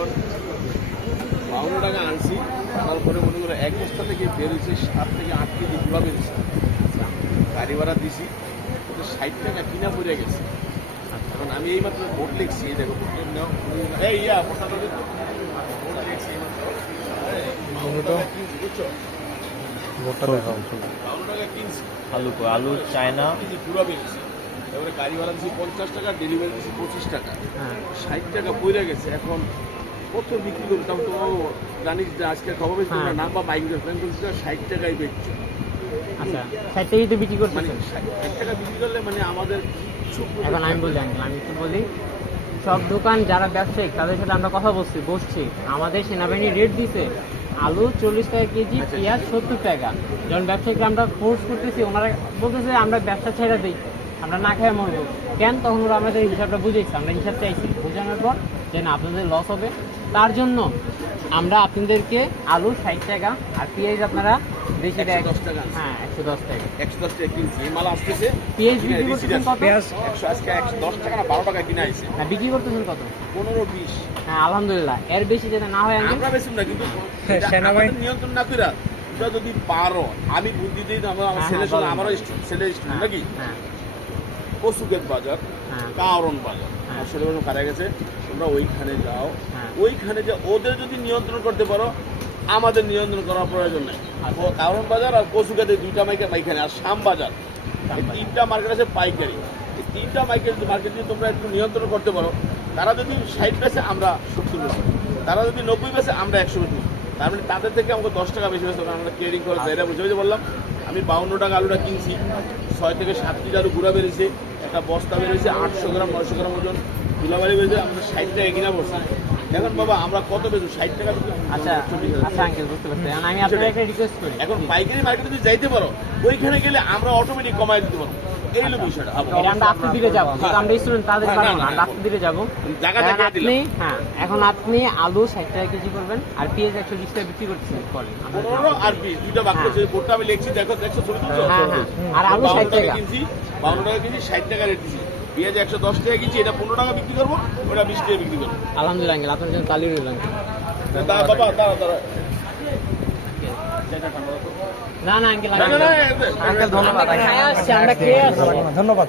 এখন 52 টাকা আনছি, তারপরে মনে করো এক বস্তা থেকে বেরোচ্ছে 7 থেকে 8 কেজি গুঁড়া বেরোচ্ছে। গাড়ি ভাড়া দিছি, ওটা 60 টাকা কিনা পড়ে গেছে। এখন আমি এইমাত্র ভোট লিখছি, এই দেখো ভোট নাও, এই পটাটা দেখো ভোট লিখছি এইমাত্র। বুঝছো? ভোটটা দেখাও। 52 টাকা কিনছি, আলু চায়না কেজি গুঁড়া বেরোচ্ছে। এবারে গাড়ি ভাড়া দিচ্ছি 50 টাকা, ডেলিভারি দিচ্ছি 25 টাকা, 60 টাকা পড়ে গেছে। এখন কত বিক্রি করতাম তো জানিস যে আজকে খবর পেয়েছি তোমরা নাম বা বাইক দেখবেন, 60 টাকায় বেচছো। আচ্ছা 60 টাকাই তো বিক্রি মানে করতেছেন। 60 টাকা বিক্রি করলে মানে আমাদের এখন আমি বলি আমি একটু বলি, সব দোকান যারা ব্যবসায়িক তাদের সাথে আমরা কথা বসছি, আমাদের সেনাবাহিনী রেট দিছে আলু 40 টাকা কেজি, পেঁয়াজ 70 টাকা। যখন ব্যবসায়িকরা আমরা ফোর্স করতেছি, ওনারা বলতেছে আমরা ব্যবসা ছেড়ে দিই, আমরা না খেয়ে মরবো কেন। তখন ওরা আমাদের হিসাবটা বুঝেছি, আমরা হিসাব চাইছি, বোঝানোর পর যে না আপনাদের লস হবে, তার জন্য আমরা আপনাদেরকে আলু 60 টাকা আর পেঁয়াজ আপনারা বেশি টাকা 110 টাকা। হ্যাঁ 110 টাকা 110 টাকা কিনছি, এই মাল আসতেছে। পেঁয়াজ বিক্রি করতেছেন কত? পেঁয়াজ 100 আজকে 110 টাকা না 12 টাকা কিনে আইছে, হ্যাঁ বিক্রি করতেছেন কত? 15-20। হ্যাঁ আলহামদুলিল্লাহ, এর বেশি যেটা না হয় আমরা বেশি না, কিন্তু এটা সেনাবাহিনী আমাদের নিয়ন্ত্রণ না কইরা তোমরা যদি পারো, আমি বুদ্ধি দিই, আমার হ্যাঁ, ছেলে বলেন। আমারও ছেলে স্টুডেন্ট নাকি হ্যাঁ কসুকের বাজার, হ্যাঁ কারণ বাজার, হ্যাঁ। ছেলে কারা গেছে, তোমরা ওইখানে যাও। হ্যাঁ। ওইখানে যে ওদের যদি নিয়ন্ত্রণ করতে পারো, আমাদের নিয়ন্ত্রণ করার প্রয়োজন নেই। ও কারণ বাজার আর কসুকাতে 2টা মাইখানে, আর শাম বাজার, এই 3টা মার্কেট আছে পাইকারি। এই 3টা মার্কেট যদি তোমরা একটু নিয়ন্ত্রণ করতে পারো, তারা যদি 60 বেচে আমরা 70 বেচি, তারা যদি 90 বেচে আমরা 100 বেচি, তার মানে তাদের থেকে আমাকে 10 টাকা বেশি বেচতে হবে। আমরা ট্রেডিং করে এটা বুঝে বুঝে বললাম। আমি 52 টাকা আলুটা কিনছি, 6 থেকে 7 কেজি আলু গুঁড়া বেরিয়েছে, একটা বস্তা বেরিয়েছে 800 গ্রাম 900 গ্রাম ওজন, ধুলাবাড়ি বেরিয়েছে আমরা 60 টাকা কিনা বসছি। এখন বাবা আমরা কত বেচবো? 60 টাকা বিক্রি করবো। আচ্ছা আচ্ছা আঙ্কেল বুঝতে পারছি। এখন আমি আপনাকে একটা রিকোয়েস্ট করি, এখন পাইকারি মার্কেটে যদি যাইতে পারো, ওইখানে গেলে আমরা অটোমেটিক কমাই দিতে পারবো। এই হলো বিষয়টা। এটা আমরা আপনার দিকে যাবো, যেহেতু আমরা স্টুডেন্ট তাদের হ্যাঁ, পারবো না, না, না, আমরা আপনার দিকে যাবো। জায়গা এখন জায়গায় আপনি দিলাম। হ্যাঁ এখন আপনি আলু 60 টাকা কেজি করবেন আর পেঁয়াজ 120 টাকা বিক্রি করছেন করেন। 15 আর 20 দুইটা বাক্য আছে, বোর্ডটা আমি লিখছি, দেখো ছবি তুলছো? হ্যাঁ হ্যাঁ আর আলু 60 টাকা কিনছি, 52 টাকা কিনছি, 60 টাকা রেট দিছি। পেঁয়াজ 110 টাকা কিনছি, এটা 15 টাকা বিক্রি করবো, ওটা 20 টাকা বিক্রি করবো। আলহামদুলিল্লাহ আঙ্কেল, আপনার জন্য তালি রইল আঙ্কেল। বাবা দাঁড়া না না আঙ্কেল, না, না, না, আঙ্কেল ধন্যবাদ, আমরা খেয়ে আসছি, আমরা খেয়ে আসছি। ধন্যবাদ।